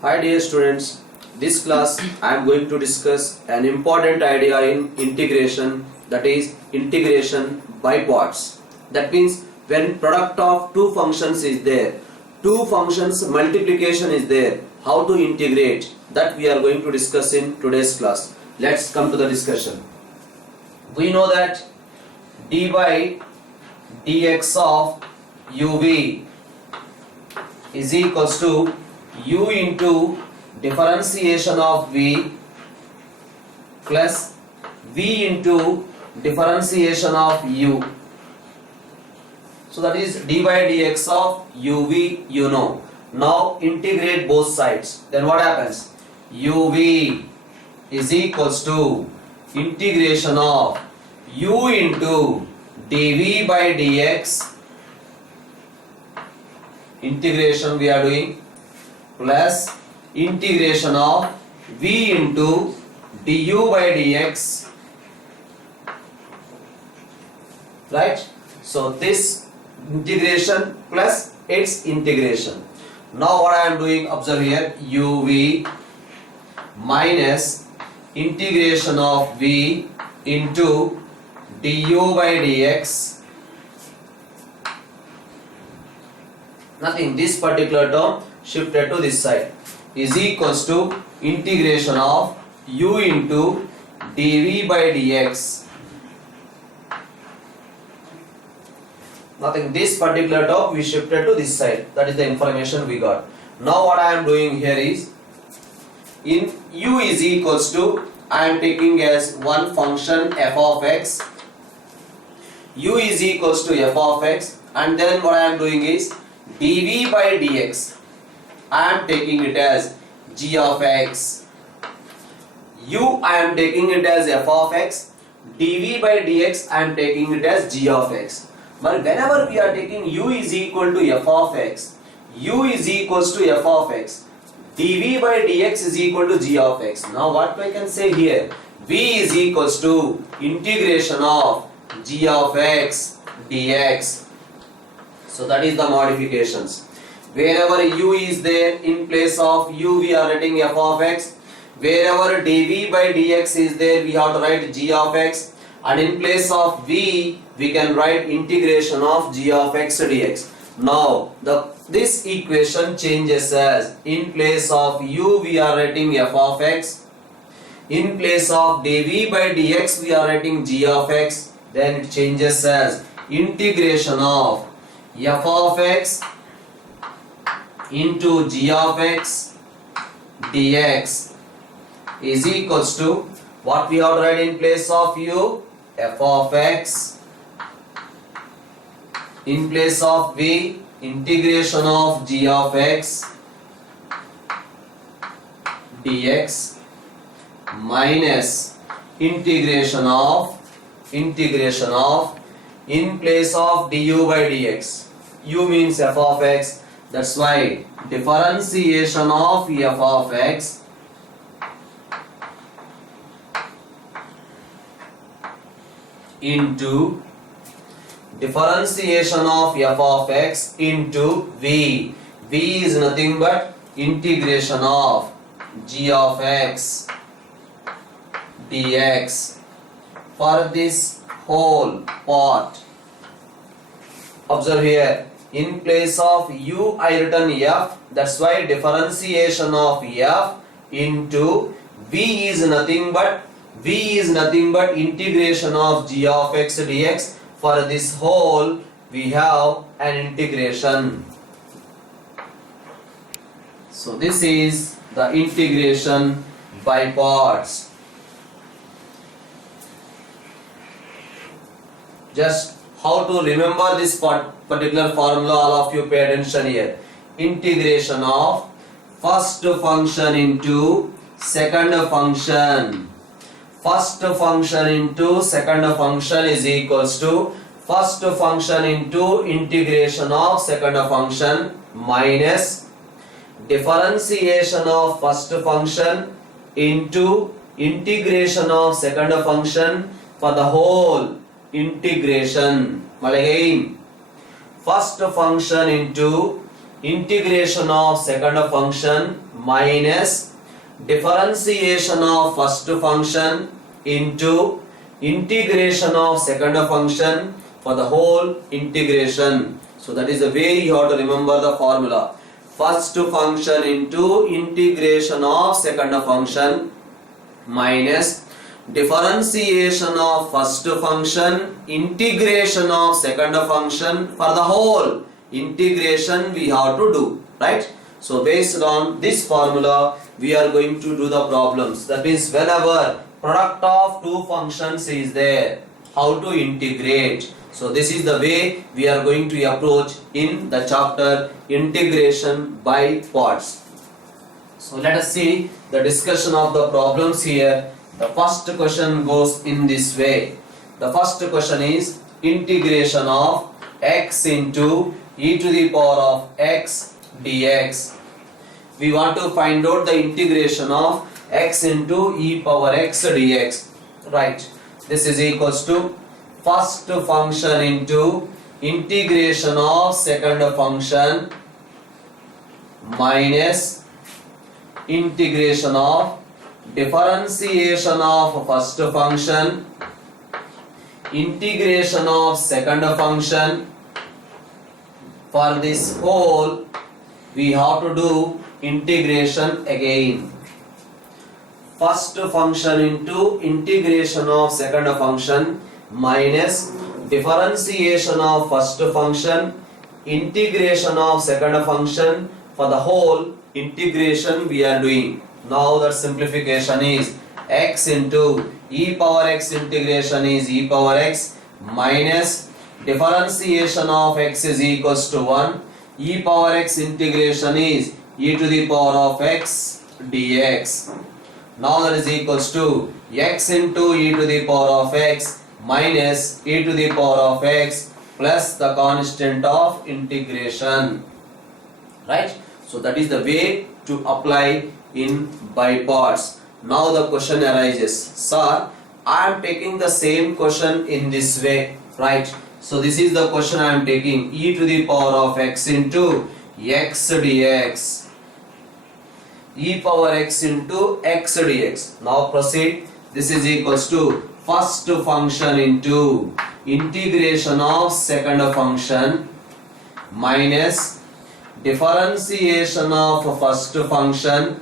Hi dear students, this class I am going to discuss an important idea in integration, that is integration by parts. That means when product of two functions is there, two functions multiplication is there, how to integrate, that we are going to discuss in today's class. Let's come to the discussion. We know that dy dx of uv is equals to u into differentiation of v plus v into differentiation of u. So that is dy dx of uv, you know. Now integrate both sides. Then what happens? uv is equals to integration of u into dv by dx, integration we are doing, plus integration of v into du by dx, right? So this integration plus its integration. Now what I am doing, observe here, uv minus integration of v into du by dx, nothing, this particular term shifted to this side, is equals to integration of u into dv by dx, nothing, this particular term we shifted to this side. That is the information we got. Now what I am doing here is, in u is equals to, I am taking as one function f of x, u is equals to f of x, and then what I am doing is dv by dx, I am taking it as g of x, u I am taking it as f of x, dv by dx I am taking it as g of x. But whenever we are taking u is equal to f of x, u is equals to f of x, dv by dx is equal to g of x. Now what I can say here, v is equals to integration of g of x dx. So that is the modifications. Wherever u is there, in place of u we are writing f of x. Wherever dv by dx is there, we have to write g of x. And in place of v, we can write integration of g of x dx. Now this equation changes as, in place of u we are writing f of x. In place of dv by dx we are writing g of x. Then it changes as integration of f of x into g of x dx is equals to, what we have to write in place of u, f of x, in place of v, integration of g of x dx, minus integration of in place of du by dx, u means f of x, that's why differentiation of f of x into differentiation of f of x into v. V is nothing but integration of g of x dx for this whole part. Observe here, in place of u I written f, that's why differentiation of f into v is nothing but integration of g of x dx. For this whole we have an integration. So this is the integration by parts. Just how to remember this particular formula, all of you pay attention here. Integration of first function into second function. First function into second function is equals to first function into integration of second function minus differentiation of first function into integration of second function for the whole integration. Again, first function into integration of second function minus differentiation of first function into integration of second function for the whole integration. So that is the way you have to remember the formula. First function into integration of second function minus differentiation of first function integration of second function for the whole integration we have to do, right? So based on this formula we are going to do the problems. That means whenever product of two functions is there, how to integrate. So this is the way we are going to approach in the chapter integration by parts. So let us see the discussion of the problems here. The first question goes in this way. The first question is integration of x into e to the power of x dx. We want to find out the integration of x into e power x dx. Right. This is equals to first function into integration of second function minus integration of differentiation of first function integration of second function. For this whole we have to do integration again. First function into integration of second function minus differentiation of first function integration of second function for the whole integration we are doing. Now that simplification is x into e power x integration is e power x minus differentiation of x is equals to 1. E power x integration is e to the power of x dx. Now that is equals to x into e to the power of x minus e to the power of x plus the constant of integration. Right? So that is the way to apply in by parts. Now the question arises, sir, I am taking the same question in this way, right? So this is the question I am taking, e to the power of x into x dx, e power x into x dx. Now proceed. This is equals to first function into integration of second function minus differentiation of first function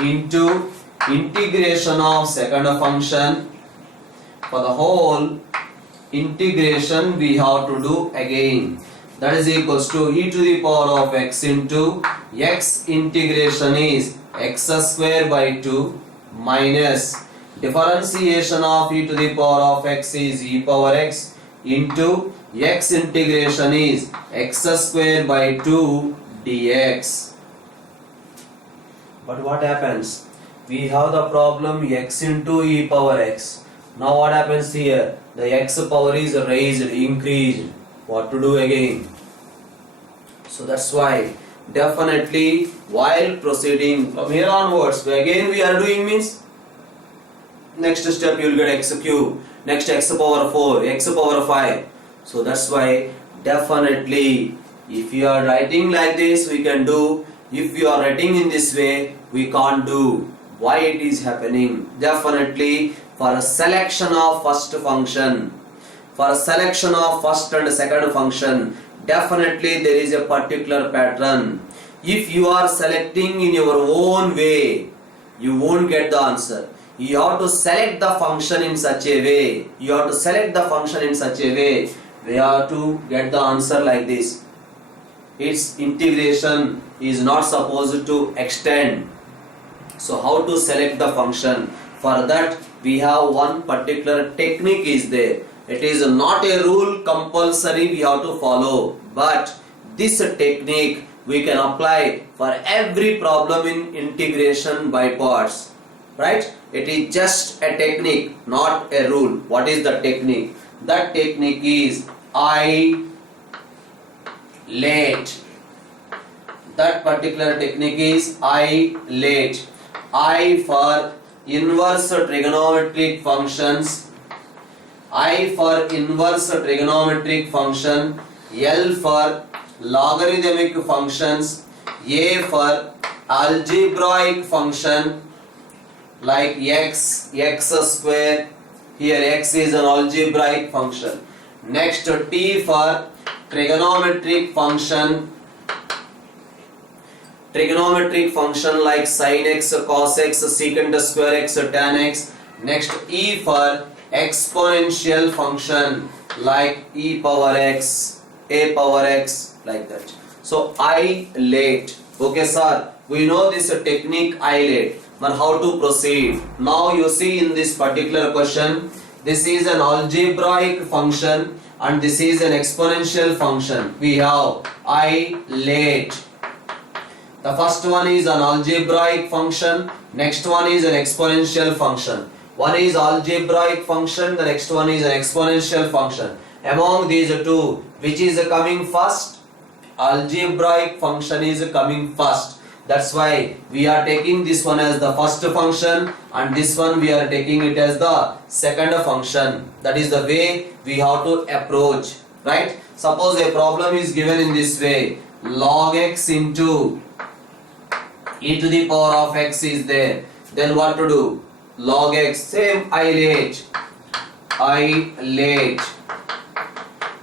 into integration of second function for the whole integration we have to do again. That is equals to e to the power of x into x integration is x square by 2 minus differentiation of e to the power of x is e power x into x integration is x square by 2 dx. But what happens? We have the problem x into e power x. Now what happens here? The x power is raised, increased. What to do again? So that's why definitely while proceeding from here onwards, again we are doing means next step you will get x cube, next x power 4, x power 5. So that's why definitely if you are writing like this we can do. If you are writing in this way we can't do. Why it is happening? Definitely for a selection of first function, for a selection of first and second function, definitely there is a particular pattern. If you are selecting in your own way, you won't get the answer. You have to select the function in such a way. You have to select the function in such a way. We have to get the answer like this. Its integration is not supposed to extend. So how to select the function? For that we have one particular technique is there. It is not a rule compulsory we have to follow, but this technique we can apply for every problem in integration by parts, right? It is just a technique, not a rule. What is the technique? That technique is I late. That particular technique is I late. I for inverse trigonometric functions, I for inverse trigonometric function, L for logarithmic functions, A for algebraic function like x square. Here x is an algebraic function. Next T for trigonometric function. Trigonometric function like sin x, cos x, secant square x, tan x. Next E for exponential function like e power x, a power x, like that. So ILATE. Okay sir, we know this technique ILATE. But how to proceed? Now you see in this particular question, this is an algebraic function and this is an exponential function. We have ILATE. The first one is an algebraic function, next one is an exponential function. One is algebraic function, the next one is an exponential function. Among these two, which is coming first? Algebraic function is coming first. That's why we are taking this one as the first function and this one we are taking it as the second function. That is the way we have to approach, right? Suppose a problem is given in this way, log x into e to the power of x is there. Then what to do? Log x, same ILATE.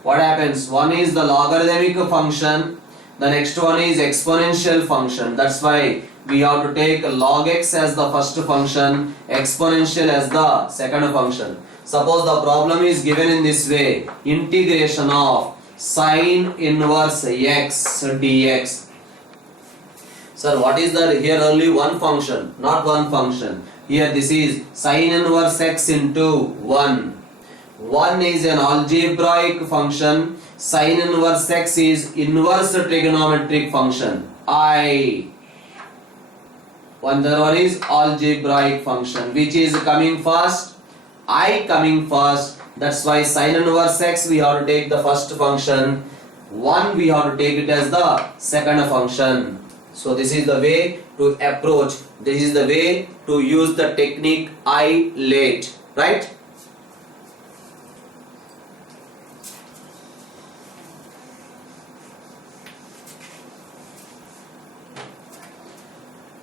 What happens? One is the logarithmic function, the next one is exponential function. That's why we have to take log x as the first function, exponential as the second function. Suppose the problem is given in this way, integration of sine inverse x dx. Sir, what is that? Here only one function, not one function. Here this is sine inverse x into 1. 1 is an algebraic function. Sine inverse x is inverse trigonometric function. The one is algebraic function. Which is coming first? I coming first. That's why sine inverse x we have to take the first function. 1 we have to take it as the second function. So this is the way to approach. This is the way to use the technique ILATE, right?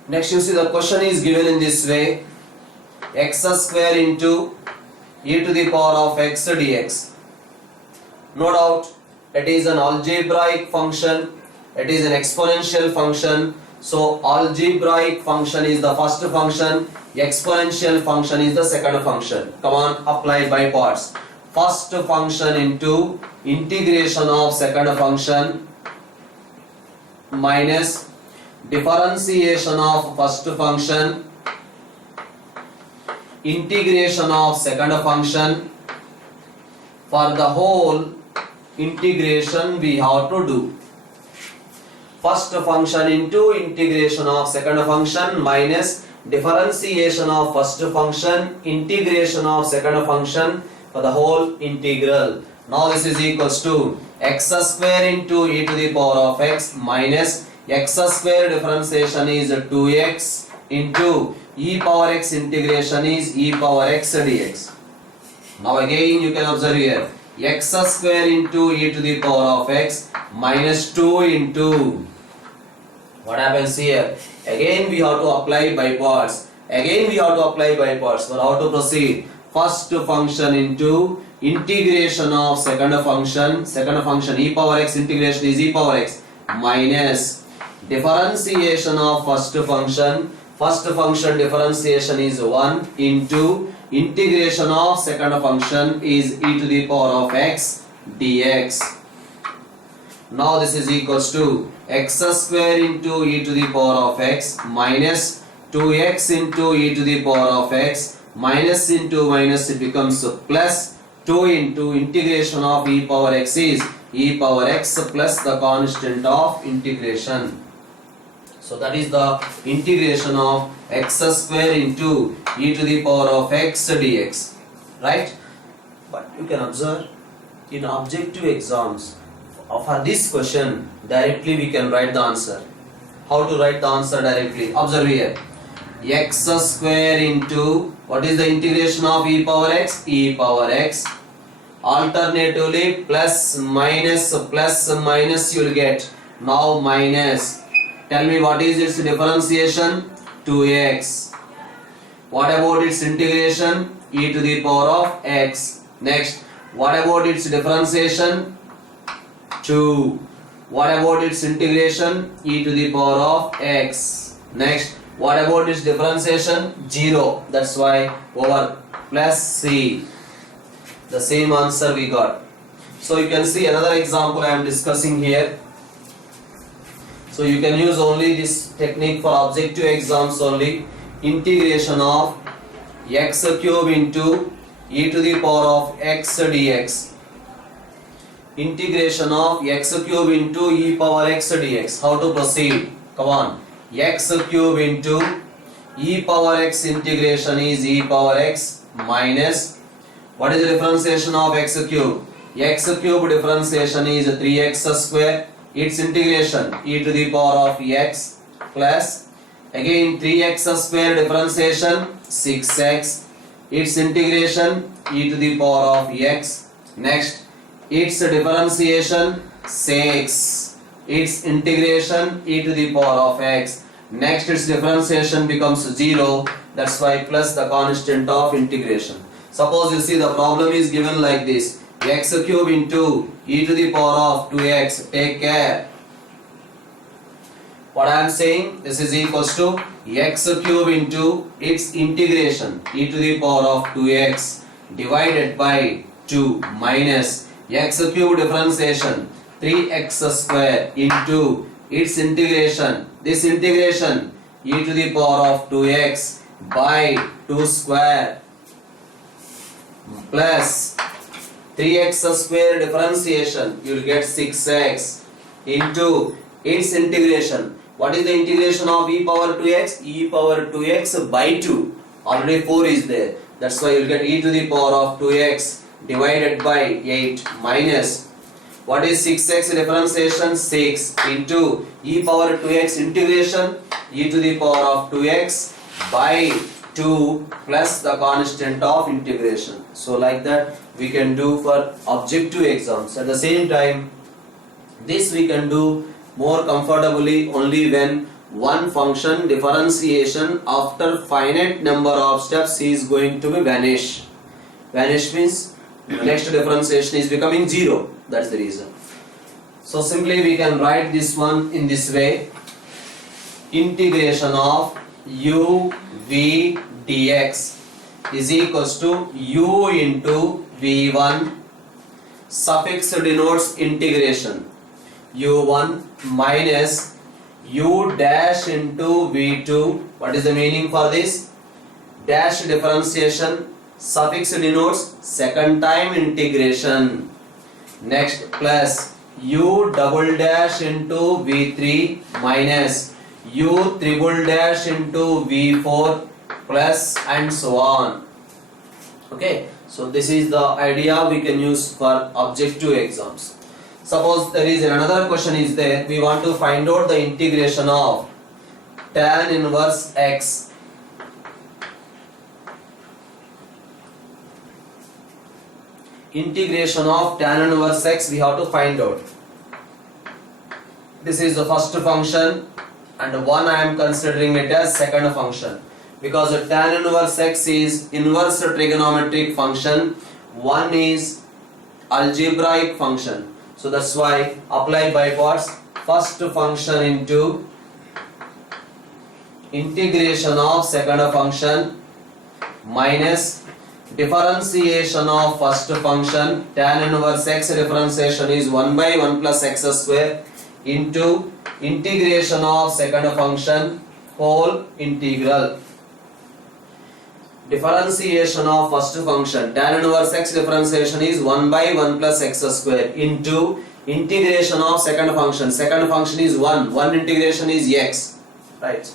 Next you see the question is given in this way, x square into e to the power of x dx. No doubt it is an algebraic function, it is an exponential function. So algebraic function is the first function, exponential function is the second function. Come on, apply by parts. First function into integration of second function minus differentiation of first function, integration of second function. For the whole integration we have to do first function into integration of second function minus differentiation of first function, integration of second function for the whole integral. Now this is equals to x square into e to the power of x minus x square differentiation is 2x into e power x integration is e power x dx. Now again you can observe here, x square into e to the power of x minus 2 into, what happens here? Again we have to apply by parts. For how to proceed? First function into integration of second function e power x integration is e power x minus differentiation of first function differentiation is 1 into integration of second function is e to the power of x dx. Now this is equals to x square into e to the power of x minus 2x into e to the power of x minus into minus it becomes plus 2 into integration of e power x is e power x plus the constant of integration. So that is the integration of x square into e to the power of x dx, right? But you can observe in objective exams, for this question directly we can write the answer. How to write the answer directly? Observe here, x square into, what is the integration of e power x? E power x. Alternatively plus minus you will get. Now minus Tell me what is its differentiation? 2x. What about its integration? E to the power of x. Next, what about its differentiation? 2. What about its integration? E to the power of x. Next, what about its differentiation? 0. That's why over plus c. The same answer we got. So you can see another example I am discussing here. So you can use only this technique for objective exams only. Integration of x cube into e to the power of x dx. Integration of x cube into e power x dx. How to proceed? Come on. X cube into e power x integration is e power x minus. What is the differentiation of x cube? X cube differentiation is 3x square. Its integration e to the power of x plus again 3x square differentiation 6x. Its integration e to the power of x. Next, its differentiation 6. Its integration e to the power of x. Next, its differentiation becomes 0. That's why plus the constant of integration. Suppose you see the problem is given like this. X cube into e to the power of 2x. Take care. What I am saying, this is equals to x cube into its integration e to the power of 2x divided by 2 minus x cube differentiation 3x square into its integration. This integration e to the power of 2x by 2 square plus 3x square differentiation, you will get 6x into its integration. What is the integration of e power 2x? E power 2x by 2. Already 4 is there. That's why you will get e to the power of 2x divided by 8 minus. What is 6x differentiation? 6 into e power 2x integration e to the power of 2x by 2 plus the constant of integration. So like that we can do for objective exams. At the same time, this we can do more comfortably only when one function differentiation after finite number of steps is going to be vanish. Vanish means next differentiation is becoming 0. That's the reason. So simply we can write this one in this way. Integration of u v dx is equals to u into v1. Suffix denotes integration. u1 minus u dash into v2. What is the meaning for this? Dash differentiation. Suffix denotes second time integration. Next, plus u double dash into v3 minus u triple dash into v4 plus and so on. Okay, so this is the idea we can use for objective exams. Suppose there is another question is there. We want to find out the integration of tan inverse x. Integration of tan inverse x we have to find out. This is the first function and one I am considering it as second function, because tan inverse x is inverse trigonometric function, one is algebraic function. So that's why apply by parts. First function into integration of second function minus differentiation of first function. Tan inverse x differentiation is 1 by 1 plus x square into integration of second function whole integral. Differentiation of first function tan inverse x differentiation is 1 by 1 plus x square into integration of second function. Second function is 1 integration is x, right?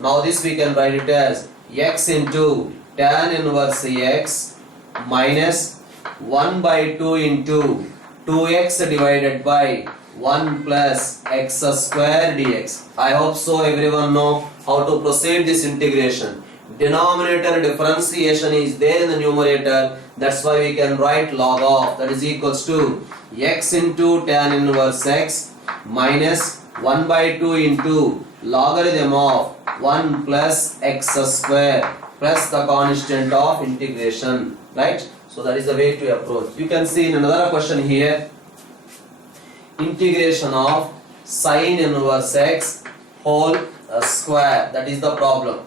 Now this we can write it as x into tan inverse x minus 1 by 2 into 2x divided by 1 plus x square dx. I hope so everyone know how to proceed this integration. Denominator differentiation is there in the numerator, that's why we can write log of, that is equals to x into tan inverse x minus 1 by 2 into logarithm of 1 plus x square plus the constant of integration, right? So that is the way to approach. You can see in another question here, integration of sine inverse x whole square, that is the problem.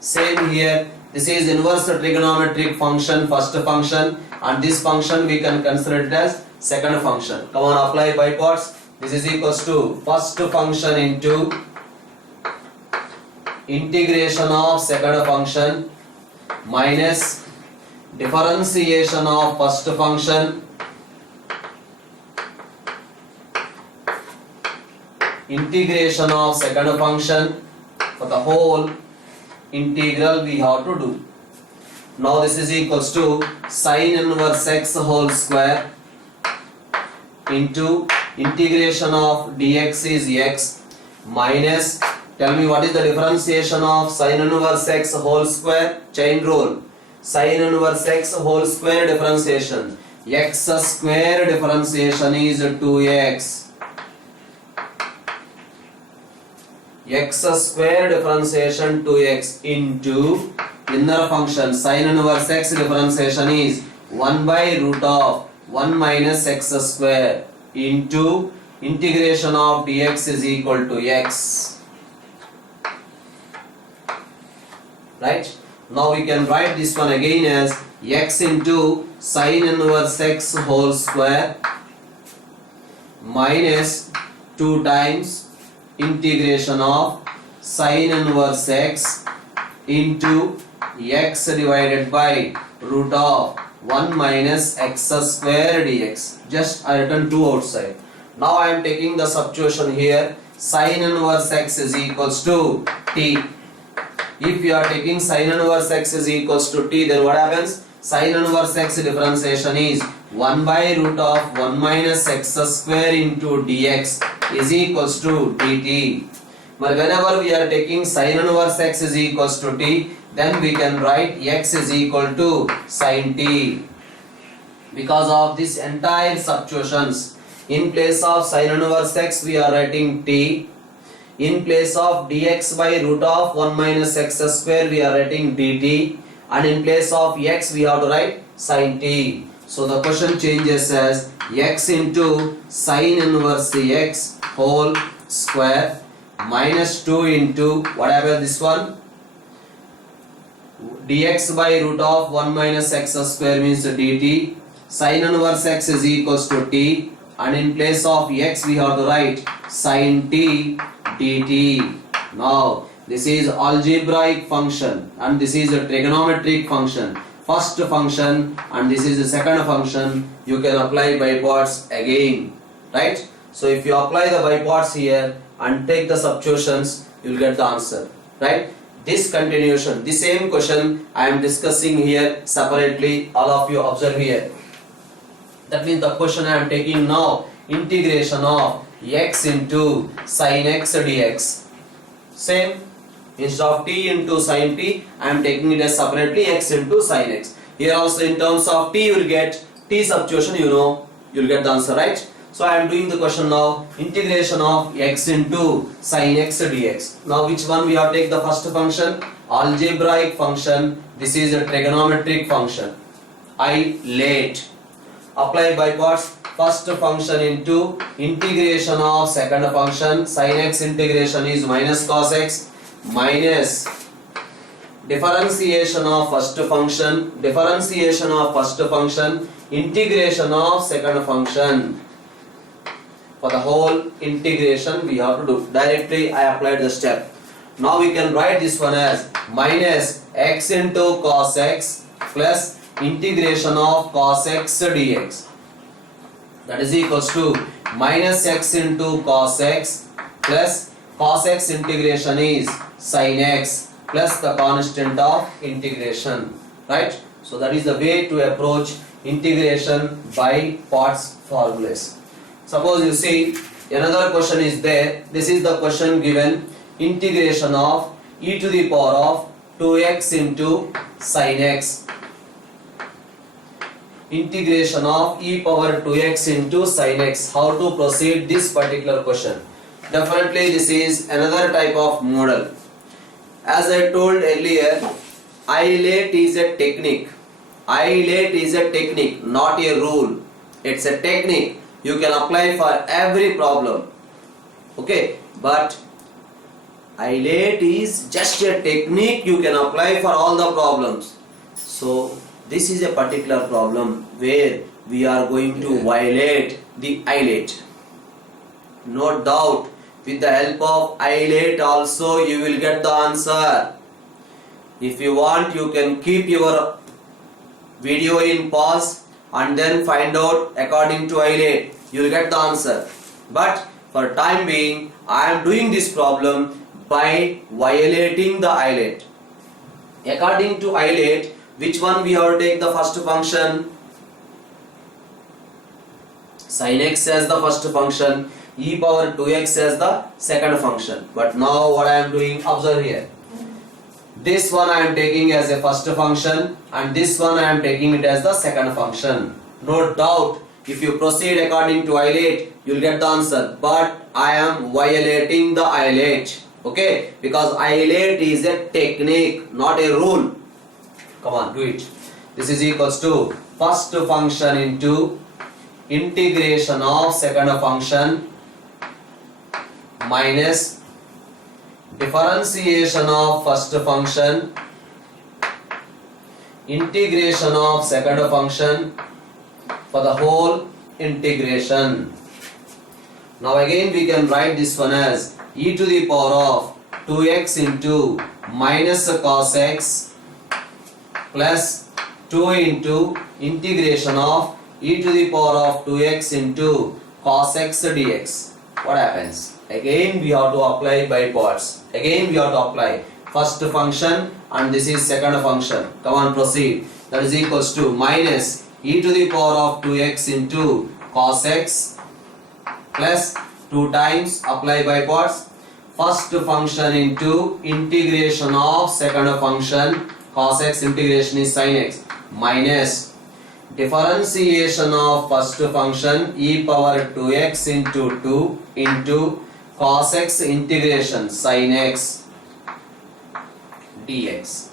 Same here, this is inverse trigonometric function, first function, and this function we can consider it as second function. Come on, apply by parts. This is equals to first function into integration of second function minus differentiation of first function integration of second function for the whole integral we have to do. Now this is equals to sine inverse x whole square into integration of dx is x minus, tell me what is the differentiation of sine inverse x whole square? Chain rule. Sine inverse x whole square differentiation, x square differentiation is 2x. X square differentiation 2x into inner function sine inverse x differentiation is 1 by root of 1 minus x square into integration of dx is equal to x. Right? Now we can write this one again as x into sine inverse x whole square minus 2 times integration of sine inverse x into x divided by root of 1 minus x square dx. Just I written 2 outside. Now I am taking the substitution here. Sine inverse x is equals to t. If you are taking sine inverse x is equals to t, then what happens? Sine inverse x differentiation is 1 by root of 1 minus x square into dx is equals to dt. But whenever we are taking sine inverse x is equals to t, then we can write x is equal to sin t. Because of this entire substitutions, in place of sine inverse x we are writing t. In place of dx by root of 1 minus x square we are writing dt. And in place of x we have to write sin t. So the question changes as x into sine inverse x whole square minus 2 into whatever this one, dx by root of 1 minus x square means dt. Sine inverse x is equals to t, and in place of x we have to write sin t dt. Now this is algebraic function and this is a trigonometric function. First function and this is the second function. You can apply by parts again, right? So if you apply the by parts here and take the substitutions, you will get the answer, right? This continuation, the same question I am discussing here separately. All of you observe here. That means the question I am taking now, integration of x into sin x dx. Same. Instead of t into sin t, I am taking it as separately x into sin x. Here also in terms of t you will get t substitution, you know, you will get the answer, right? So I am doing the question now, integration of x into sin x dx. Now which one we have to take the first function? Algebraic function. This is a trigonometric function. I late. Apply by parts. First function into integration of second function. Sin x integration is minus cos x minus differentiation of first function, integration of second function. For the whole integration we have to do. Directly I applied the step. Now we can write this one as minus x into cos x plus integration of cos x dx. That is equals to minus x into cos x plus cos x integration is sin x plus the constant of integration, right? So that is the way to approach integration by parts formulas. Suppose you see another question is there. This is the question given, integration of e to the power of 2x into sin x. Integration of e power 2x into sin x. How to proceed this particular question? definitely this is another type of model. As I told earlier, ILATE is a technique. ILATE is a technique, not a rule. It's a technique. You can apply for every problem. Okay, but ILATE is just a technique you can apply for all the problems. So this is a particular problem where we are going to violate the ILATE. No doubt, with the help of ILATE also you will get the answer. If you want, you can keep your video in pause and then find out according to ILATE. You will get the answer. But for time being, I am doing this problem by violating the ILATE. According to ILATE, which one we have to take the first function? Sin x as the first function, e power 2x as the second function. But now what I am doing, observe here. This one I am taking as a first function and this one I am taking it as the second function. No doubt, if you proceed according to ILATE, you will get the answer. But I am violating the ILATE. Okay, because ILATE is a technique, not a rule. Come on, do it. This is equals to first function into integration of second function minus differentiation of first function integration of second function for the whole integration. Now again we can write this one as e to the power of 2x into minus cos x plus 2 into integration of e to the power of 2x into cos x dx. What happens? Again we have to apply by parts. Again we have to apply first function and this is second function. Come on, proceed. That is equals to minus e to the power of 2x into cos x plus 2 times, apply by parts, first function into integration of second function cos x integration is sin x minus differentiation of first function e power 2x into 2 into cos x integration sin x dx.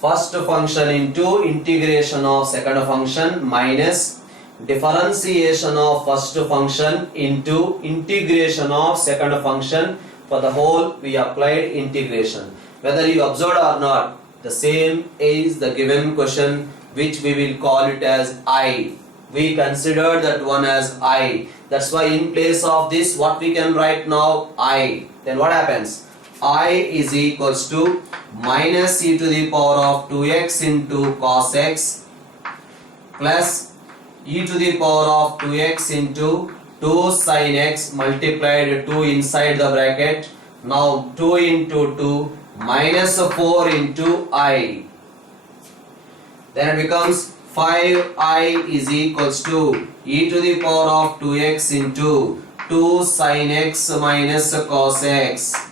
First function into integration of second function minus differentiation of first function into integration of second function for the whole we applied integration. Whether you observed or not, the same is the given question which we will call it as I. We consider that one as I. That's why in place of this what we can write now? I. Then what happens? I is equals to minus e to the power of 2x into cos x plus e to the power of 2x into 2 sin x multiplied 2 inside the bracket. Now 2 into 2 minus 4 into I. Then it becomes 5i is equals to e to the power of 2x into 2 sin x minus cos x.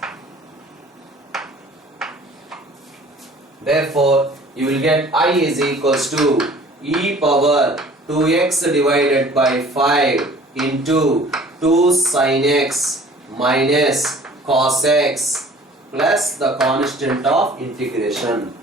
Therefore, you will get I is equals to e power 2x divided by 5 into 2 sin x minus cos x plus the constant of integration.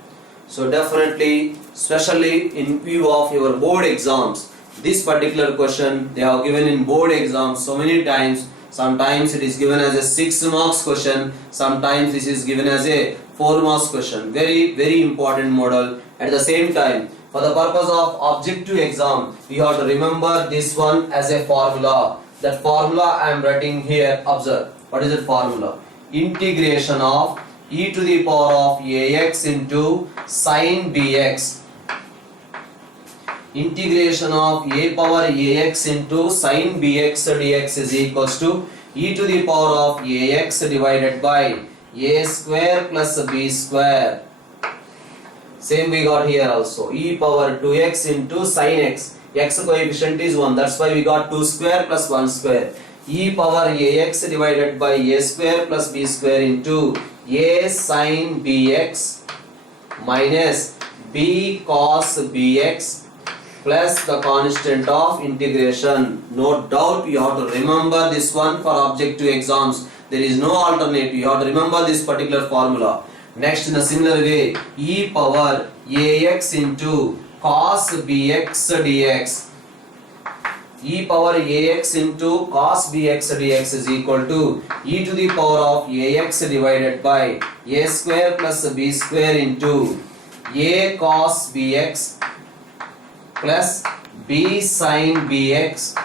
So definitely, especially in view of your board exams, this particular question they have given in board exams so many times. Sometimes it is given as a 6 marks question, sometimes this is given as a 4 marks question. Very important model. At the same time, for the purpose of objective exam, we have to remember this one as a formula. That formula I am writing here. Observe. What is the formula? Integration of e to the power of ax into sin bx. Integration of a power ax into sin bx dx is equals to e to the power of ax divided by a square plus b square. Same we got here also. E power 2x into sin x. X coefficient is 1. That's why we got 2 square plus 1 square. E power ax divided by a square plus b square into a sin bx minus b cos bx plus the constant of integration. No doubt you have to remember this one for objective exams. There is no alternative. You have to remember this particular formula. Next, in a similar way, e power ax into cos bx dx. E power ax into cos bx dx is equal to e to the power of ax divided by a square plus b square into a cos bx plus b sin bx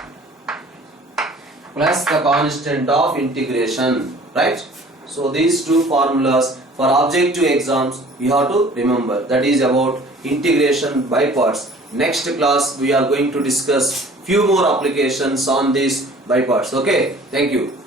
plus the constant of integration, right? So these two formulas for objective exams you have to remember. That is about integration by parts. Next class we are going to discuss few more applications on this by parts. Okay, thank you.